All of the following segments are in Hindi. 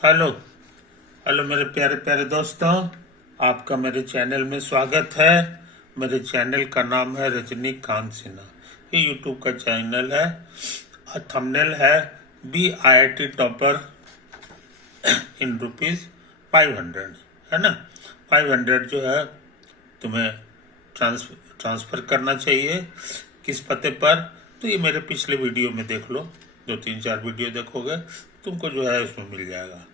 हेलो। हेलो मेरे प्यारे प्यारे दोस्तों, आपका मेरे चैनल में स्वागत है। मेरे चैनल का नाम है रजनीकांत सिन्हा। ये यूट्यूब का चैनल है। थंबनेल है BIT टॉपर इन ₹500, है ना। 500 जो है तुम्हें ट्रांसफर करना चाहिए। किस पते पर? तो ये मेरे पिछले वीडियो में देख लो, 2 3 4 वीडियो देखोगे तुमको जो है उसमें मिल जाएगा।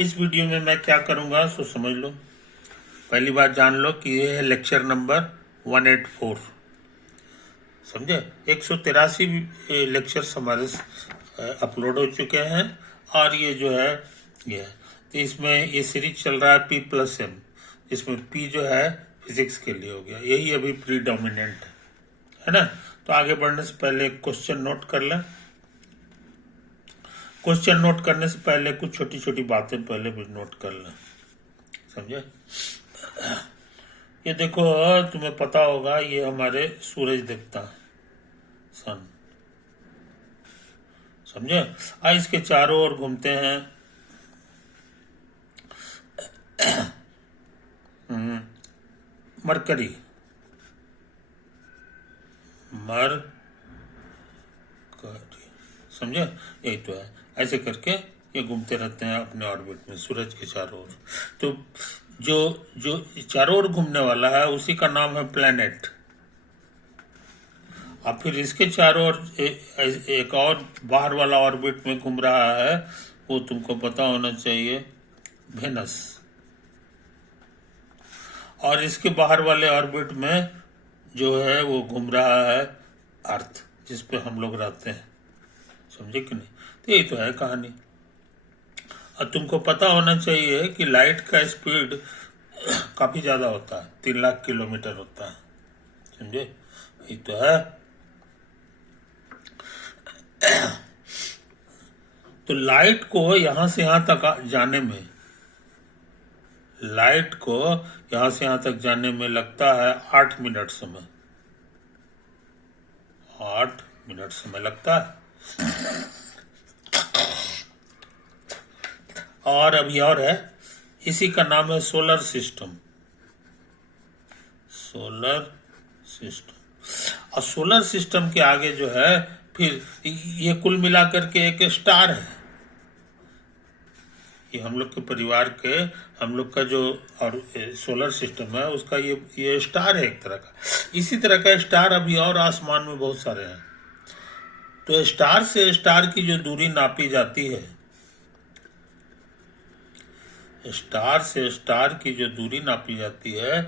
इस वीडियो में मैं क्या करूंगा सो समझ लो। पहली बात जान लो कि ये है लेक्चर नंबर 184। समझे? 183 लेक्चर्स हमारे अपलोड हो चुके हैं। और ये जो है ये है। तो इसमें ये सीरीज चल रहा है P+M, इसमें P जो है फिजिक्स के लिए हो गया, यही अभी प्रीडोमिनेंट है ना। तो आगे बढ़ने से पहले एक क्वेश्चन नोट कर लें। क्वेश्चन नोट करने से पहले कुछ छोटी छोटी बातें पहले भी नोट कर लें। समझे? ये देखो, तुम्हें पता होगा ये हमारे सूरज देवता सन। समझे? इसके चारों ओर घूमते हैं मरकरी। समझे? यही तो है। ऐसे करके ये घूमते रहते हैं अपने ऑर्बिट में सूरज के चारों ओर। तो जो जो चारों ओर घूमने वाला है उसी का नाम है प्लैनेट। और फिर इसके चारों ओर एक और बाहर वाला ऑर्बिट में घूम रहा है, वो तुमको पता होना चाहिए, वेनस। और इसके बाहर वाले ऑर्बिट में जो है वो घूम रहा है अर्थ, जिस पे हम लोग रहते हैं। समझे कि नहीं? तो यही तो है कहानी। और तुमको पता होना चाहिए कि लाइट का स्पीड काफी ज्यादा होता है, 3 लाख किलोमीटर होता है। समझे? यही तो है। तो लाइट को यहां से यहां तक जाने में लगता है 8 मिनट समय। 8 मिनट समय लगता है। और अभी और है, इसी का नाम है सोलर सिस्टम। Solar system. और सोलर सिस्टम के आगे जो है फिर ये कुल मिलाकर के एक स्टार है। ये हम लोग के परिवार के, हम लोग का जो और सोलर सिस्टम है उसका ये स्टार है एक तरह का। इसी तरह का स्टार अभी और आसमान में बहुत सारे हैं। तो स्टार से स्टार की जो दूरी नापी जाती है, स्टार से स्टार की जो दूरी नापी जाती है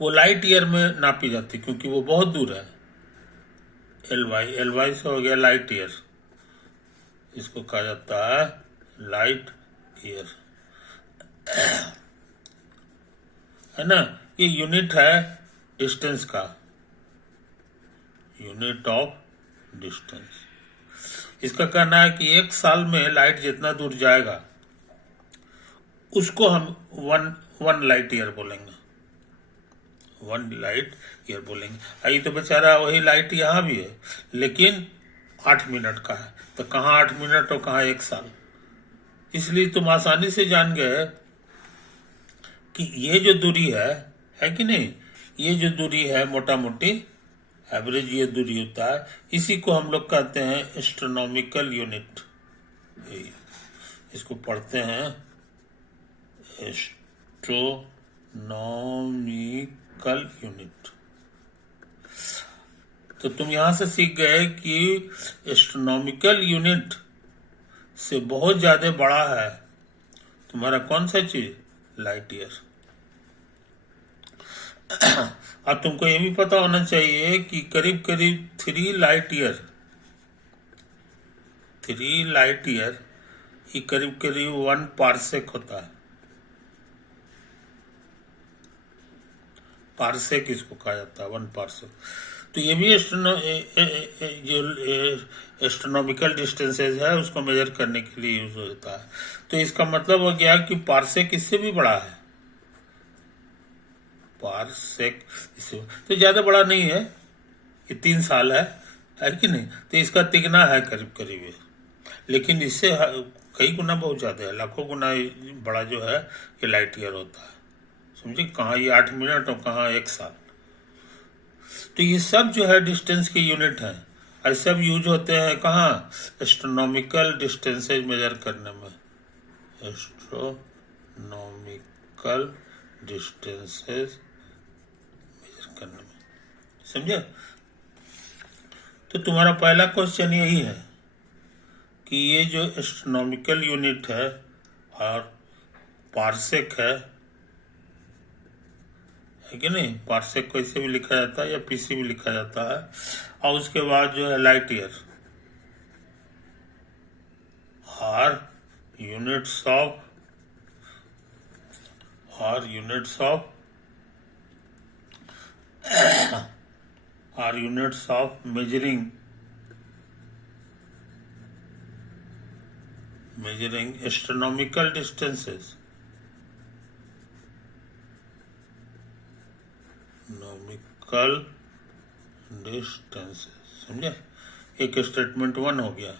वो लाइट ईयर में नापी जाती है, क्योंकि वो बहुत दूर है। एल वाई से हो गया लाइट ईयर। इसको कहा जाता है लाइट ईयर, है ना। ये यूनिट है डिस्टेंस का, यूनिट ऑफ डिस्टेंस। इसका कहना है कि 1 साल में लाइट जितना दूर जाएगा उसको हम वन लाइट ईयर बोलेंगे। 1 लाइट ईयर बोलेंगे। ये तो बेचारा वही लाइट यहाँ भी है, लेकिन 8 मिनट का है। तो कहाँ 8 मिनट और कहाँ 1 साल। इसलिए तुम आसानी से जान गए कि ये जो दूरी है कि नहीं, ये जो दूरी है मोटा मोटी एवरेज ये दूरी होता है, इसी को हम लोग कहते हैं एस्ट्रोनॉमिकल यूनिट। इसको पढ़ते हैं एस्ट्रोनॉमिकल यूनिट। तो तुम यहां से सीख गए कि एस्ट्रोनॉमिकल यूनिट से बहुत ज्यादा बड़ा है तुम्हारा कौन सा चीज, लाइट ईयर। अब तुमको ये भी पता होना चाहिए कि करीब करीब 3 लाइट ईयर ये करीब करीब 1 पारसेक होता है। पारसेक इसको कहा जाता है, 1 पारसेक। तो ये भी जो एस्ट्रोनॉमिकल डिस्टेंसेज है उसको मेजर करने के लिए यूज होता है। तो इसका मतलब हो गया कि पारसेक इससे भी बड़ा है। पारसेक, इसे तो ज्यादा बड़ा नहीं है, ये 3 साल है कि नहीं, तो इसका तिगना है करीब करीब है, लेकिन इससे कई गुना बहुत ज्यादा है, लाखों गुना बड़ा जो है ये लाइट ईयर होता है। समझे, कहाँ ये 8 मिनट और कहाँ 1 साल। तो ये सब जो है डिस्टेंस के यूनिट हैं, और सब यूज होते हैं कहाँ, एस्ट्रोनॉमिकल डिस्टेंसेज मेजर करने में, एस्ट्रोनॉमिकल डिस्टेंसेज मेजर करने में। समझे, तो तुम्हारा पहला क्वेश्चन यही है कि ये जो एस्ट्रोनॉमिकल यूनिट है और पार्सेक है कि नहीं, पार्सेक को ऐसे भी लिखा जाता है या पीसी भी लिखा जाता है, और उसके बाद जो है light year are units of measuring astronomical distances, समझे। एक स्टेटमेंट 1 हो गया।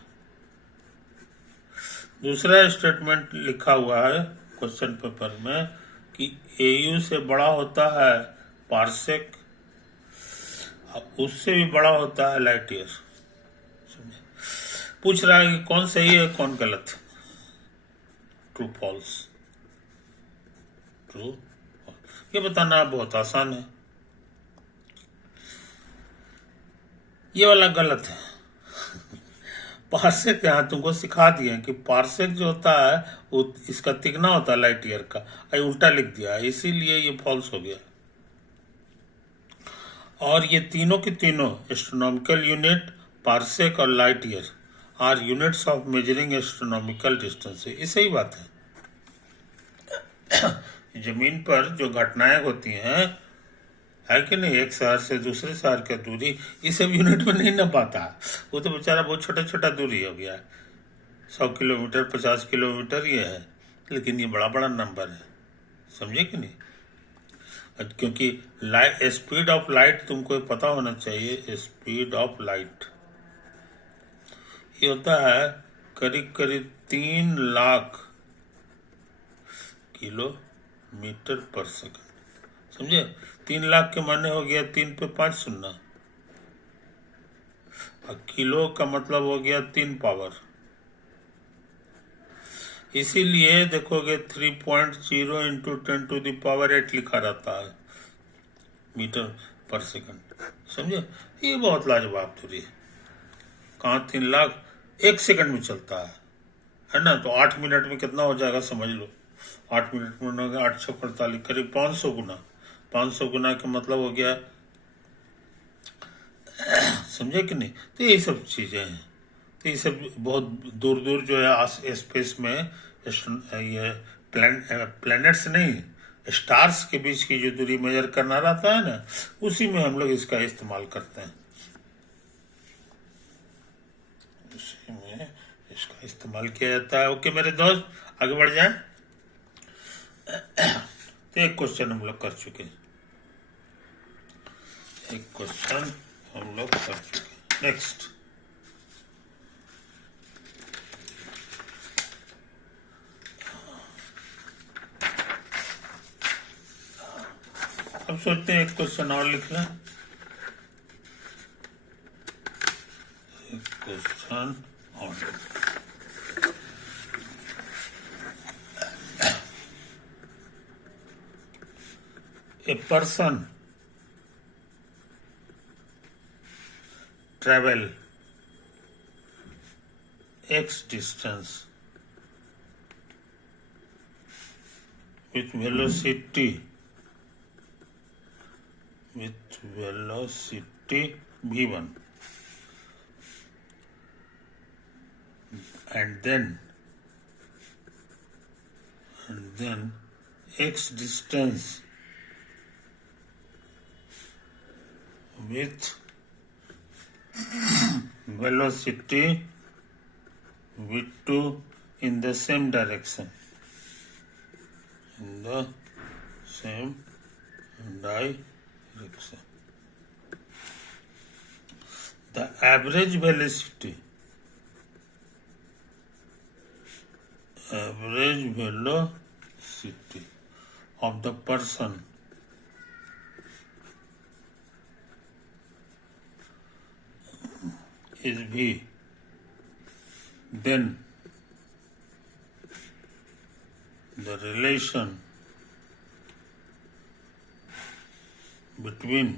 दूसरा स्टेटमेंट लिखा हुआ है क्वेश्चन पेपर में कि एयू से बड़ा होता है पार्सेक, उससे भी बड़ा होता है लाइट ईयर। पूछ रहा है कि कौन सही है कौन गलत, ट्रू फॉल्स। ट्रू, ये बताना बहुत आसान है। ये वाला गलत है। पार्सेक यहाँ तुमको सिखा दिए कि पार्सेक जो होता है वो इसका तिगना होता है लाइट ईयर का, ये उल्टा लिख दिया है, इसीलिए ये फॉल्स हो गया। और ये तीनों की तीनों एस्ट्रोनॉमिकल यूनिट, पार्सेक और light year are units of measuring astronomical distance, ये सही बात है। जमीन पर जो घटनाएं होती हैं है कि नहीं, एक शहर से दूसरे शहर की दूरी, ये सब यूनिट में नहीं ना पाता, वो तो बेचारा बहुत छोटा छोटा दूरी हो गया, 100 किलोमीटर 50 किलोमीटर ये है, लेकिन ये बड़ा बड़ा नंबर है। समझे कि नहीं, क्योंकि स्पीड ऑफ लाइट तुमको पता होना चाहिए। स्पीड ऑफ लाइट ये होता है करीब करीब 3 लाख किलोमीटर पर सेकंड। समझे, 3 लाख के माने हो गया 3 पे 5 शून्य, और किलो का मतलब हो गया 3 पावर। इसीलिए देखोगे 3.0 इंटू 10⁸ लिखा रहता है मीटर पर सेकंड। समझे, ये बहुत लाजवाब दूरी है। कहाँ 3 लाख 1 सेकंड में चलता है ना, तो 8 मिनट में कितना हो जाएगा समझ लो। 8 मिनट में हो गया 8 6 48, करीब 500 गुना। 500 गुना का मतलब हो गया, समझे कि नहीं। तो यही सब चीजें हैं, तो ये सब बहुत दूर दूर जो है स्पेस में ये प्लैनेट्स नहीं, स्टार्स के बीच की जो दूरी मेजर करना रहता है ना, उसी में हम लोग इसका इस्तेमाल करते हैं, उसी में इसका इस्तेमाल किया जाता है। ओके मेरे दोस्त, आगे बढ़ जाए। तो एक क्वेश्चन हम लोग कर चुके हैं, नेक्स्ट। अब सोचते हैं एक क्वेश्चन और लिख लें। एक क्वेश्चन और, a person travel x distance with velocity v1, and then x distance with velocity v2 in the same direction, direction. The average velocity of the person is v, then the relation between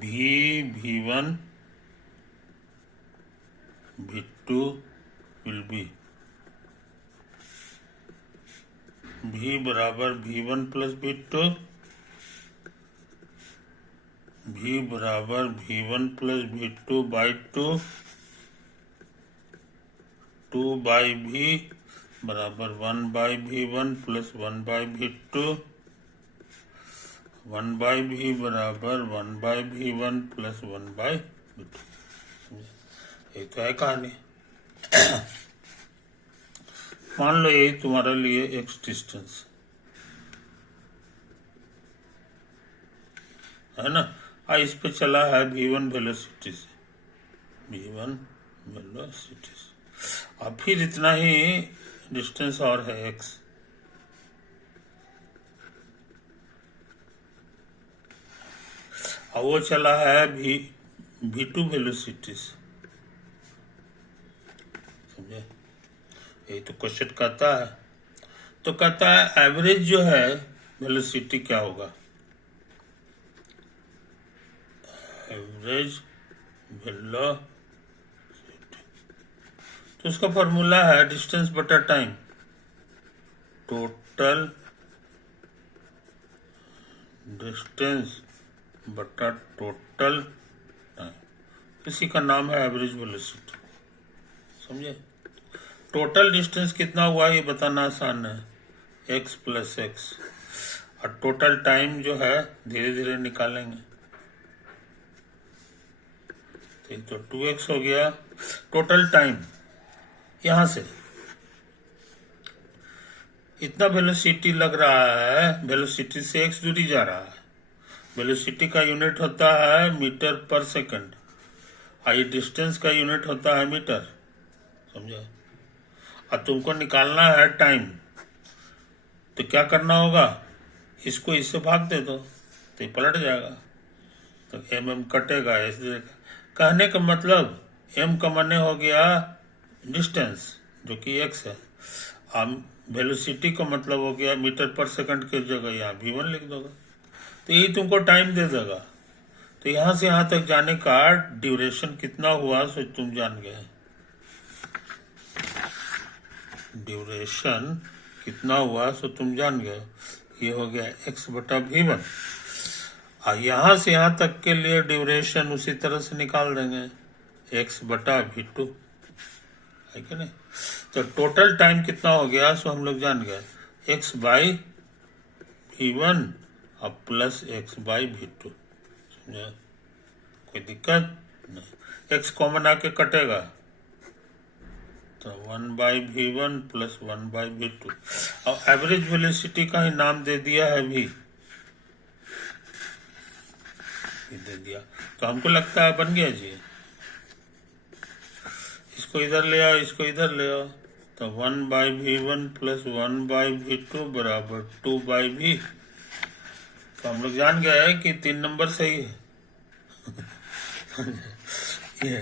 v1 v2 will be v बराबर v1 प्लस v2, v बराबर v1 plus v2 by 2, 2 by v बराबर 1 by v1 plus 1 by v2, 1 by v बराबर 1 by v1 plus 1 by v2। ये तो है कहानी। मान लो यही तुम्हारे लिए x डिस्टेंस है ना। इस पे चला है v1 वेलोसिटी से, v1 वेलोसिटी से, और फिर इतना ही डिस्टेंस और है x। और वो चला है v2 वेलोसिटी से, समझे। यही तो क्वेश्चन कहता है। तो कहता है एवरेज जो है वेलोसिटी क्या होगा, एवरेज वेलोसिटी। तो उसका फॉर्मूला है डिस्टेंस बटा टाइम, टोटल डिस्टेंस बटा टोटल टाइम, इसी का नाम है एवरेज वेलोसिटी, समझे। टोटल डिस्टेंस कितना हुआ ये बताना आसान है, x प्लस एक्स, और टोटल टाइम जो है धीरे धीरे निकालेंगे। तो 2x हो गया टोटल टाइम। यहां से इतना वेलोसिटी लग रहा है, वेलोसिटी से x दूरी जा रहा है। वेलोसिटी का यूनिट होता है मीटर पर सेकंड, और ये डिस्टेंस का यूनिट होता है मीटर, समझे। और तुमको निकालना है टाइम, तो क्या करना होगा, इसको इससे भाग दे दो तो ये पलट जाएगा, तो एम कटेगा। इसलिए कहने का मतलब एम का माने हो गया डिस्टेंस जो कि x है, और वेलोसिटी का मतलब हो गया मीटर पर सेकंड के जगह यहाँ v1 लिख दोगे, तो यही तुमको टाइम दे देगा। तो यहाँ से यहाँ तक जाने का ड्यूरेशन कितना हुआ सो तुम जान गए। ड्यूरेशन कितना हुआ सो तुम जान गए, ये हो गया x बटा v1। और यहाँ से यहाँ तक के लिए ड्यूरेशन उसी तरह से निकाल देंगे, x बटा v2, है कि नहीं। तो टोटल टाइम कितना हो गया सो हम लोग जान गए, x बाई v1 और प्लस x बाई v2, समझे। कोई दिक्कत नहीं, x कॉमन आके कटेगा, तो 1 by v1 plus 1 by v2। और एवरेज वेलोसिटी का ही नाम दे दिया है v, दे दिया। तो हमको लगता है बन गया जी। इसको इधर ले आओ, इसको इधर ले आओ, तो 1 by v1 plus 1 by v2 बराबर 2 बाई v। तो हम लोग जान गए हैं कि 3 नंबर सही है। ये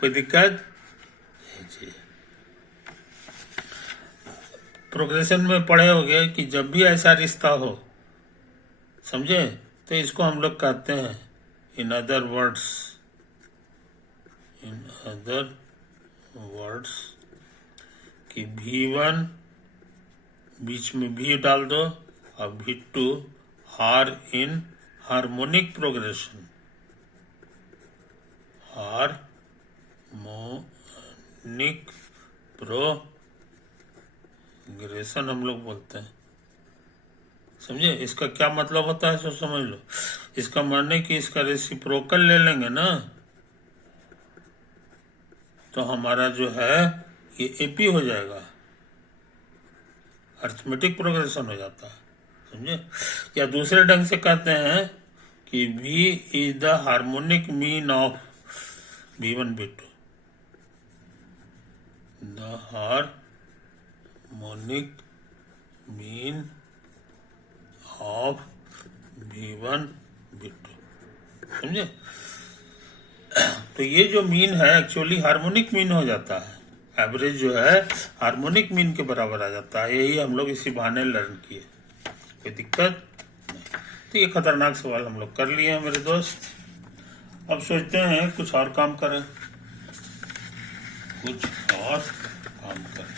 कोई दिक्कत जी। प्रोग्रेशन में पढ़े होंगे कि जब भी ऐसा रिश्ता हो, समझे, तो इसको हम लोग कहते हैं इन अदर वर्ड्स कि v1 बीच में v डाल दो और v2 are in harmonic progression, harmonic progression हम लोग बोलते हैं, समझे। इसका क्या मतलब होता है सो समझ लो। इसका माने कि इसका रेसिप्रोकल ले लेंगे ना, तो हमारा जो है ये एपी हो जाएगा। अर्थमेटिक प्रोग्रेशन हो जाता है, समझे। या दूसरे ढंग से कहते हैं कि V is the harmonic mean of V1 V2, the harmonic mean of V1 V2, समझे। तो ये जो मीन है एक्चुअली हार्मोनिक मीन हो जाता है, एवरेज जो है हार्मोनिक मीन के बराबर आ जाता है। यही हम लोग इसी बहाने लर्न किए, कोई दिक्कत नहीं। तो ये खतरनाक सवाल हम लोग कर लिए हैं मेरे दोस्त। अब सोचते हैं कुछ और काम करें, कुछ और काम करें।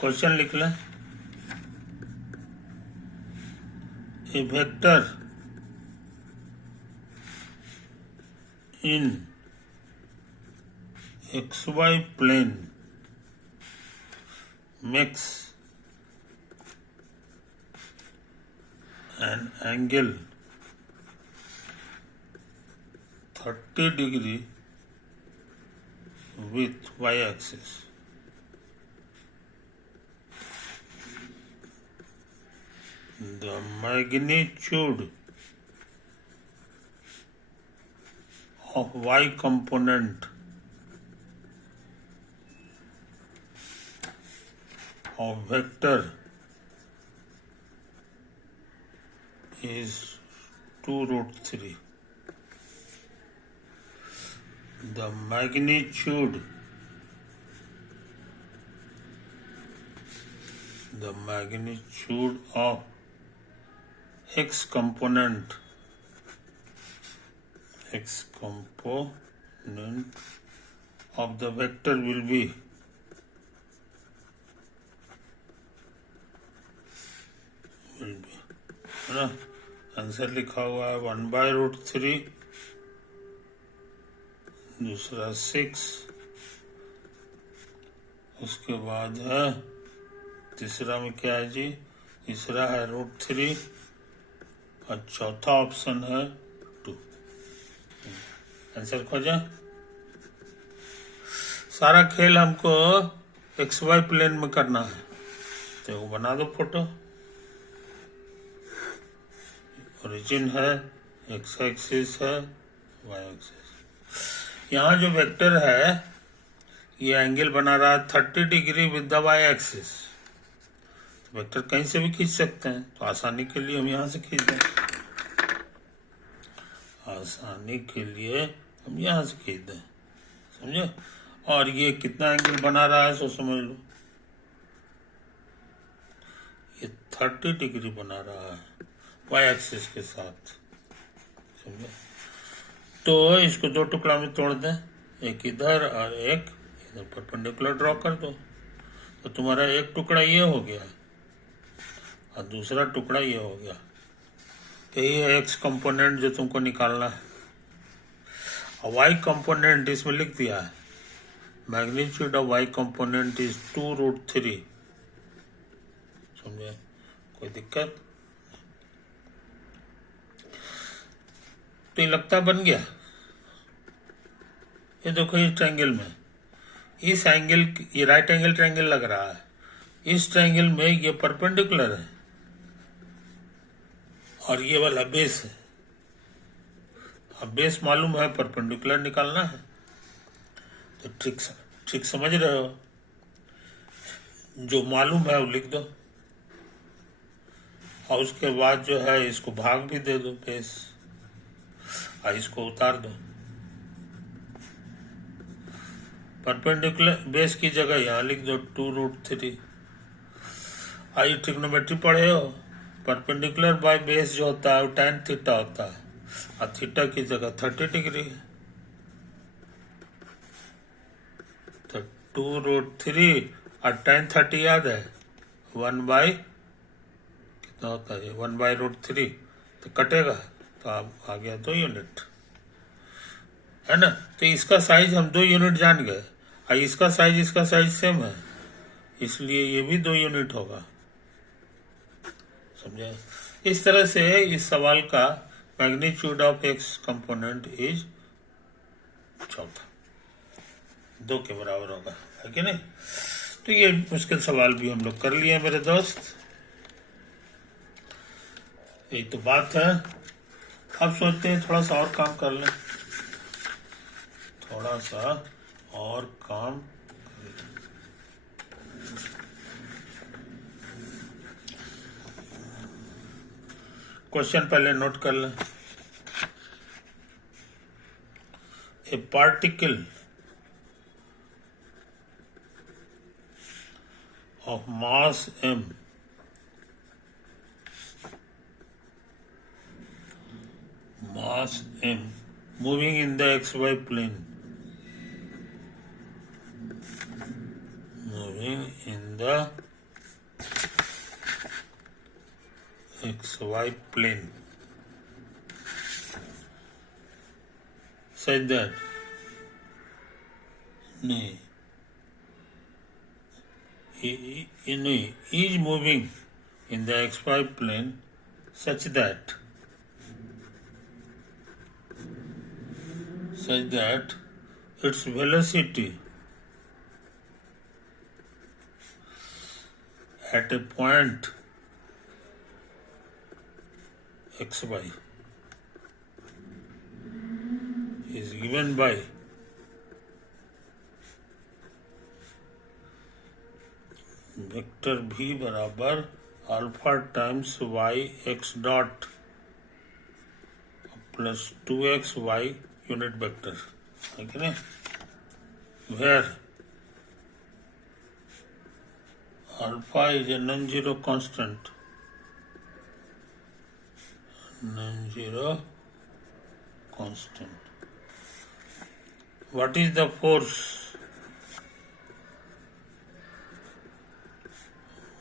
क्वेश्चन लिख लें। A vector in xy plane makes an angle 30 degree with y-axis. The magnitude of y component of vector is 2√3. The magnitude of x component of the vector will be है ना। आंसर लिखा हुआ है 1/√3, दूसरा 6, उसके बाद है तीसरा में क्या है जी, तीसरा है √3 और चौथा ऑप्शन है 2। आंसर खोजा। सारा खेल हमको XY प्लेन में करना है, तो वो बना दो फोटो। ओरिजिन है, x एक्सिस है, y एक्सिस। यहाँ जो वेक्टर है ये एंगल बना रहा है 30 degree with the y axis. तो वेक्टर कहीं से भी खींच सकते हैं, तो आसानी के लिए हम यहाँ से खींच दें, आसानी के लिए हम यहाँ से खींच दें, समझे। और ये कितना एंगल बना रहा है सो समझ लो, ये 30 डिग्री बना रहा है y एक्सिस के साथ, समझे। तो इसको दो टुकड़ा में तोड़ दें, एक इधर और एक इधर, परपेंडिकुलर ड्रॉ कर दो। तो तुम्हारा एक टुकड़ा ये हो गया और दूसरा टुकड़ा ये हो गया। यही है एक्स कंपोनेंट जो तुमको निकालना है। और वाई कंपोनेंट इसमें लिख दिया है, magnitude of y component is 2√3, समझे। कोई दिक्कत। तो ये लगता बन गया। ये देखो इस ट्रायंगल में, इस एंगल, ये राइट एंगल ट्रायंगल लग रहा है, इस ट्रायंगल में ये परपेंडिकुलर है और ये वाला बेस है। अब बेस मालूम है, परपेंडिकुलर निकालना है। तो ट्रिक समझ रहे हो, जो मालूम है वो लिख दो और उसके बाद जो है इसको भाग भी दे दो बेस और इसको उतार दो। परपेंडिकुलर बेस की जगह यहाँ लिख दो 2√3। आई ट्रिग्नोमेट्री पढ़े हो, परपेंडिकुलर बाय बेस जो होता है वो tan थीटा होता है और थीटा की जगह 30 डिग्री है। तो 2√3 और tan 30 याद है, 1/, कितना होता है 1/√3, तो कटेगा तो आप आ गया 2 यूनिट, है ना। तो इसका साइज हम 2 यूनिट जान गए और इसका साइज सेम है, इसलिए ये भी 2 यूनिट होगा, समझे। इस तरह से इस सवाल का magnitude of x component is 4। 2 के बराबर होगा, है कि नहीं। तो ये मुश्किल सवाल भी हम लोग कर लिए हैं मेरे दोस्त, यही तो बात है। अब सोचते हैं थोड़ा सा और काम कर लें, थोड़ा सा और काम। क्वेश्चन पहले नोट कर लें। ए particle of mass m moving in the xy plane, moving in the xy plane such that is moving in the xy plane such that its velocity at a point xy is given by vector v बराबर alpha times y x dot plus 2x y unit vector, है कि नहीं, where alpha is a non zero constant, what is the force,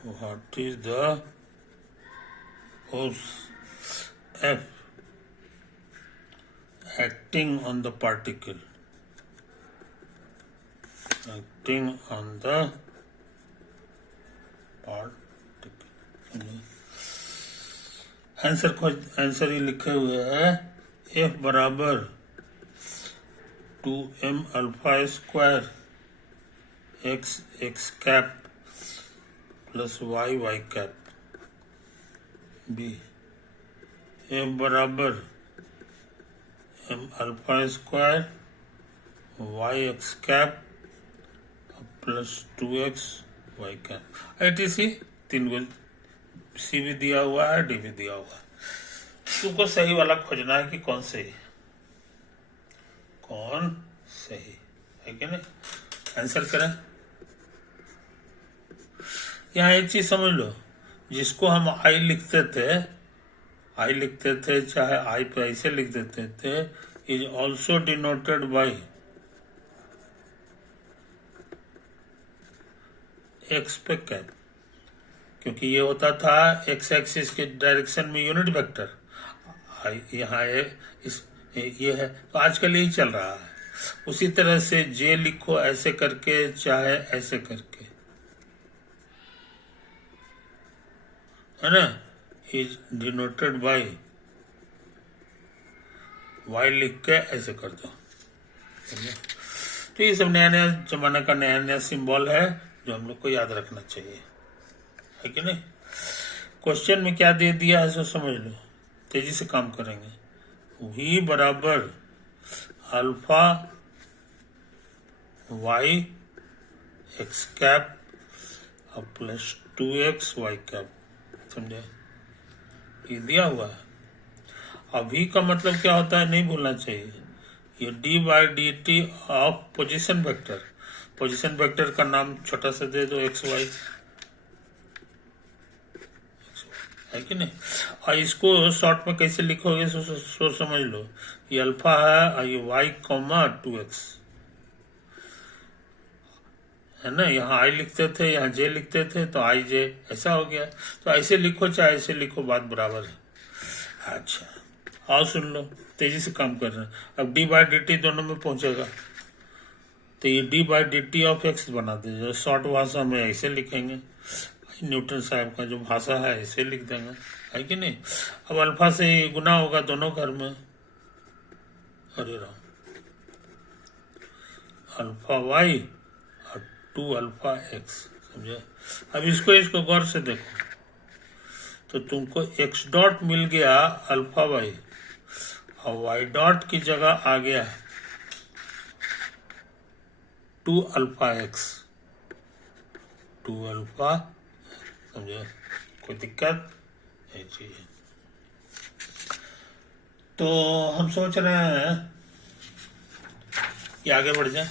what is the force F acting on the particle, answer ये लिखे हुए है F बराबर 2m alpha square x cap plus y cap, b F बराबर m alpha square y cap plus 2x y cap, ITC 3 को सी भी दिया हुआ है, डी भी दिया हुआ है। तुमको सही वाला खोजना है कि कौन सही है कि नहीं, आंसर करें। यहाँ एक चीज समझ लो, जिसको हम आई लिखते थे चाहे आई पे ऐसे लिख देते थे, is also denoted by x पे कैप, क्योंकि ये होता था एक्स एक्सिस के डायरेक्शन में यूनिट वेक्टर, यहाँ ये है, तो आजकल यही चल रहा है। उसी तरह से जे लिखो ऐसे करके चाहे ऐसे करके, है ना, इज डिनोटेड बाय वाई लिख के ऐसे कर दो। तो ये सब नया नया जमाने का नया नया सिंबल है जो हम लोग को याद रखना चाहिए, है कि नहीं। क्वेश्चन में क्या दे दिया है सो समझ लो, तेजी से काम करेंगे। v बराबर alpha y x cap plus 2x y cap, समझे, ये दिया हुआ है। अब v का मतलब क्या होता है नहीं भूलना चाहिए, ये d by D T of position vector, position vector का नाम छोटा सा दे दो एक्स वाई, है कि नहीं। और इसको शॉर्ट में कैसे लिखोगे सो समझ लो, ये अल्फा है और ये y कॉमा 2x, है ना, यहाँ i लिखते थे यहाँ j लिखते थे तो i j ऐसा हो गया, तो ऐसे लिखो चाहे ऐसे लिखो बात बराबर है। अच्छा आओ सुन लो, तेजी से काम कर रहे हैं। अब d बाई डी टी दोनों में पहुंचेगा, तो ये d by D T of x बना दीजिए, शॉर्ट भाषा में ऐसे लिखेंगे, न्यूटन साहब का जो भाषा है ऐसे लिख देंगे, है कि नहीं। अब अल्फा से गुना होगा दोनों घर में, अरे राम, अल्फा वाई और 2 अल्फा एक्स। समझे? अब इसको गौर से देखो, तो तुमको एक्स डॉट मिल गया अल्फा वाई, और वाई डॉट की जगह आ गया 2 अल्फा एक्स, 2 अल्फा। समझे? कोई दिक्कत नहीं चाहिए। तो हम सोच रहे हैं कि आगे बढ़ जाए,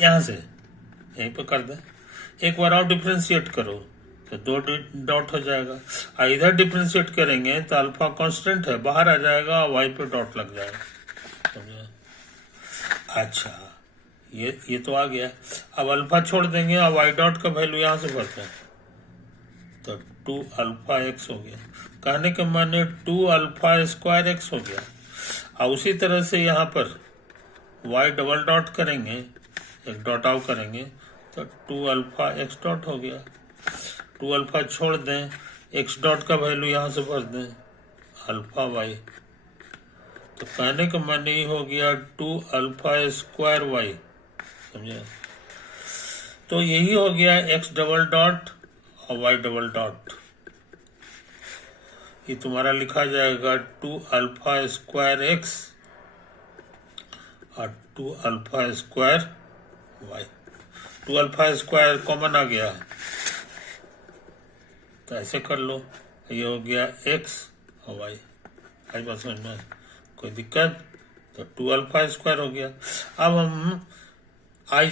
यहां से यहीं पे कर दे। एक बार और डिफ्रेंशिएट करो तो 2 डॉट हो जाएगा, और इधर डिफ्रेंशिएट करेंगे तो अल्फा कांस्टेंट है, बाहर आ जाएगा और वाई पे डॉट लग जाएगा। समझे? अच्छा, ये तो आ गया। अब अल्फा छोड़ देंगे और वाई डॉट का वैल्यू यहां से भरते हैं, तो 2 अल्फा एक्स हो गया। कहने के माने 2 अल्फा स्क्वायर एक्स हो गया। और उसी तरह से यहाँ पर वाई डबल डॉट करेंगे, एक डॉट आउट करेंगे, तो 2 अल्फा एक्स डॉट हो गया। 2 अल्फा छोड़ दें, एक्स डॉट का वैल्यू यहाँ से भर दें, अल्फा वाई। तो कहने का माने ये हो गया 2 अल्फा स्क्वायर वाई। समझे? तो यही हो गया एक्स डबल डॉट और वाई डबल डॉट। ये तुम्हारा लिखा जाएगा 2 अल्फा स्क्वायर एक्स और 2 alpha square Y. 2 alpha square common आ गया है, तो ऐसे कर लो, ये हो गया एक्स और वाई। आई बात समझ में? कोई दिक्कत? तो 2 अल्फा स्क्वायर हो गया। अब हम आई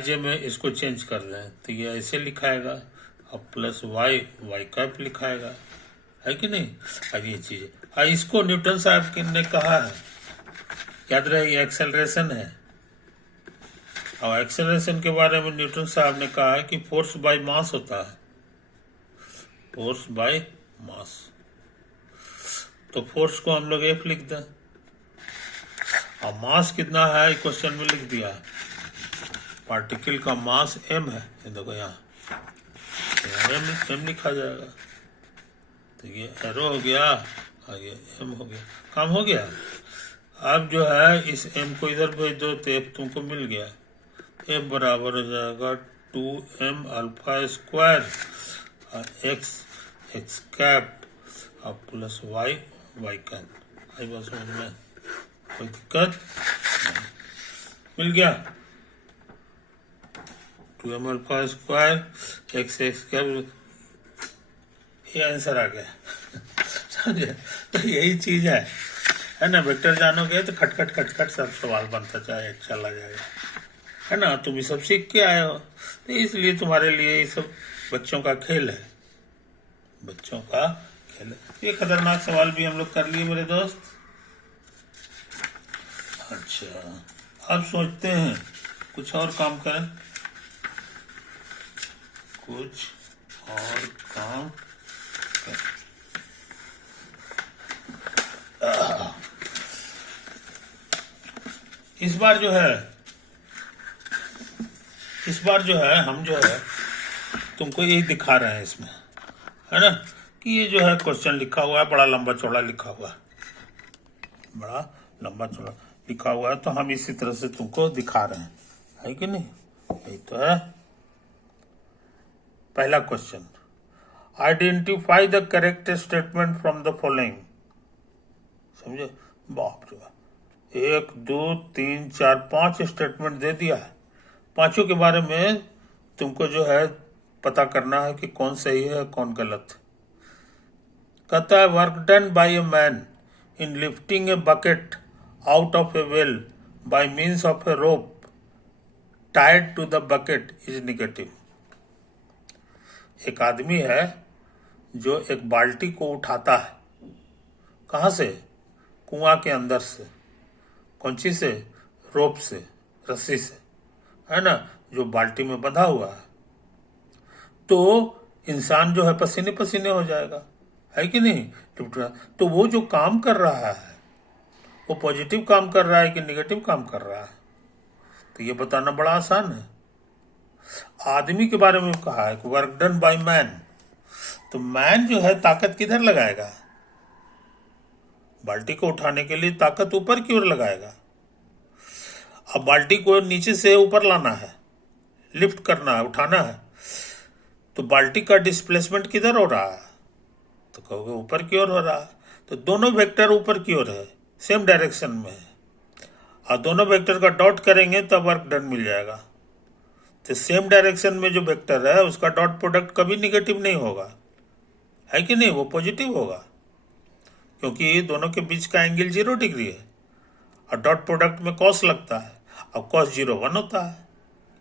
जे में इसको चेंज कर रहे हैं, तो ये ऐसे लिखाएगा, अब प्लस वाई कैप लिखाएगा, है कि नहीं? अब ये चीज, और इसको न्यूटन साहब ने कहा है, याद रहे, ये एक्सेलरेशन है। और एक्सेलरेशन के बारे में न्यूटन साहब ने कहा है कि फोर्स बाय मास होता है, फोर्स बाय मास। तो फोर्स को हम लोग एफ लिख दें, और मास कितना है क्वेश्चन में लिख दिया है, पार्टिकल का मास m है। ये देखो यहाँ m लिखा जाएगा, तो ये एरो हो गया और ये m हो गया, काम हो गया। अब जो है इस m को इधर भेज दो तो f तुमको मिल गया, f बराबर हो जाएगा 2m अल्फा स्क्वायर और एक्स कैप और प्लस वाई कैप। आई बात समझ में? कोई दिक्कत नहीं। मिल गया 2m alpha square x cap, ये आंसर आ गया। समझे? तो यही चीज है ना। वेक्टर जानोगे तो खटखट सब सवाल बनता चाहे चला जाएगा, है ना। तुम ये सब सीख के आए हो, तो इसलिए तुम्हारे लिए ये सब बच्चों का खेल है, बच्चों का खेल है। ये खतरनाक सवाल भी हम लोग कर लिए मेरे दोस्त। अच्छा, अब सोचते हैं कुछ और काम करें, कुछ और काम करें। इस बार जो है हम जो है तुमको यही दिखा रहे हैं इसमें, है ना, कि ये जो है क्वेश्चन लिखा हुआ है, बड़ा लंबा चौड़ा लिखा हुआ है, बड़ा लंबा चौड़ा लिखा हुआ है, तो हम इसी तरह से तुमको दिखा रहे हैं, है कि नहीं? यही तो है। पहला question, identify the correct statement from the following. समझे? बाप रे, 1 2 3 4 5 स्टेटमेंट दे दिया है। पांचों के बारे में तुमको जो है पता करना है कि कौन सही है कौन गलत। कहता है work done by a man in lifting a bucket out of a well by means of a rope tied to the bucket is negative. एक आदमी है जो एक बाल्टी को उठाता है, कहां से? कुआं के अंदर से। कौन सी से? रोप से, रस्सी से, है ना, जो बाल्टी में बंधा हुआ है। तो इंसान जो है पसीने पसीने हो जाएगा, है कि नहीं? तो वो जो काम कर रहा है वो पॉजिटिव काम कर रहा है कि निगेटिव काम कर रहा है? तो ये बताना बड़ा आसान है। आदमी के बारे में कहा है वर्क डन बाय मैन, तो मैन जो है ताकत किधर लगाएगा? बाल्टी को उठाने के लिए ताकत ऊपर की ओर लगाएगा। अब बाल्टी को नीचे से ऊपर लाना है, लिफ्ट करना है, उठाना है, तो बाल्टी का डिस्प्लेसमेंट किधर हो रहा है? तो कहोगे ऊपर की ओर हो रहा है। तो दोनों वेक्टर ऊपर की ओर है, सेम डायरेक्शन में है, और दोनों वेक्टर का डॉट करेंगे तब वर्क डन मिल जाएगा। तो सेम डायरेक्शन में जो वेक्टर है उसका डॉट प्रोडक्ट कभी निगेटिव नहीं होगा, है कि नहीं? वो पॉजिटिव होगा, क्योंकि दोनों के बीच का एंगल 0 डिग्री है, और डॉट प्रोडक्ट में कॉस लगता है, अब कॉस 0 1 होता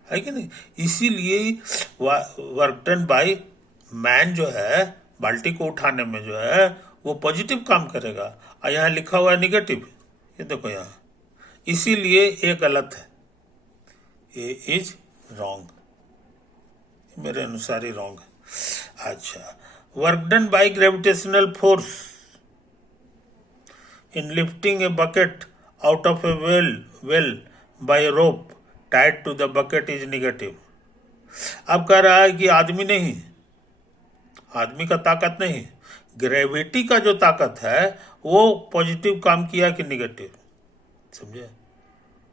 है कि नहीं? इसीलिए वर्क डन बाय मैन जो है बाल्टी को उठाने में जो है वो पॉजिटिव काम करेगा, और यहाँ लिखा हुआ है निगेटिव, ये देखो यहाँ, इसीलिए ये गलत है, ये इज रॉन्ग, मेरे अनुसार ही रॉन्ग है। अच्छा, work done by gravitational force in lifting a bucket out of a well by a rope tied to the bucket is negative। अब कह रहा है कि आदमी नहीं, आदमी का ताकत नहीं, ग्रेविटी का जो ताकत है वो पॉजिटिव काम किया कि निगेटिव, समझे?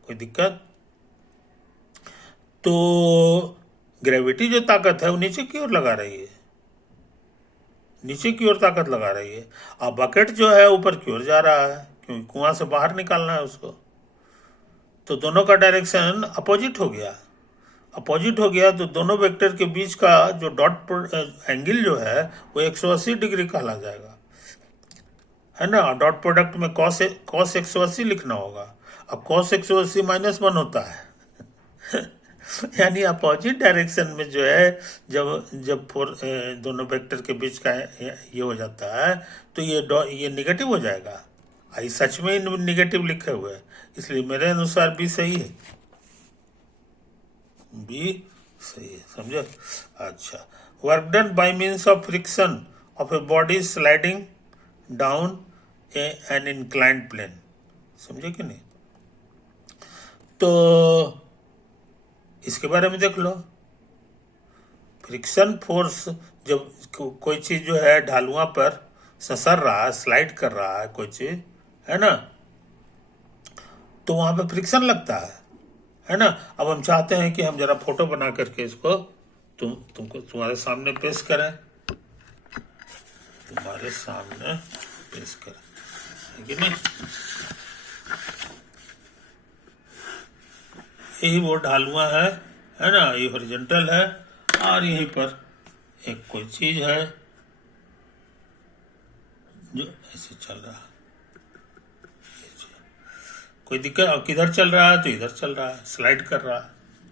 कोई दिक्कत? तो ग्रेविटी जो ताकत है वो नीचे की ओर लगा रही है, नीचे की ओर ताकत लगा रही है, और बकेट जो है ऊपर की ओर जा रहा है, क्योंकि कुआं से बाहर निकालना है उसको। तो दोनों का डायरेक्शन अपोजिट हो गया, अपोजिट हो गया, तो दोनों वेक्टर के बीच का जो डॉट एंगल जो है वो 180 डिग्री कहला जाएगा, है ना? डॉट प्रोडक्ट में कॉस 180 लिखना होगा, अब कॉस 180 -1 होता है यानी अपोजिट डायरेक्शन में जो है जब जब दोनों वेक्टर के बीच का ये हो जाता है तो ये निगेटिव हो जाएगा। आई सच में निगेटिव लिखे हुए हैं, इसलिए मेरे अनुसार बी सही है, बी सही है, समझे? अच्छा, work done by means of friction of a body sliding down an inclined plane, समझे कि नहीं? तो इसके बारे में देख लो, फ्रिक्शन फोर्स, जब कोई चीज जो है ढालुआ पर ससर रहा है, स्लाइड कर रहा है कोई चीज, है ना, तो वहां पे फ्रिक्शन लगता है ना? अब हम चाहते हैं कि हम जरा फोटो बना करके इसको तुमको तुम्हारे सामने पेश करें, तुम्हारे सामने पेश करें, है कि नहीं? यही वो ढालुआ है ना, ये हॉरिजॉन्टल है, और यहीं पर एक कोई चीज है जो ऐसे चल रहा है, कोई दिक्कत? अब किधर चल रहा है? तो इधर चल रहा है, स्लाइड कर रहा है,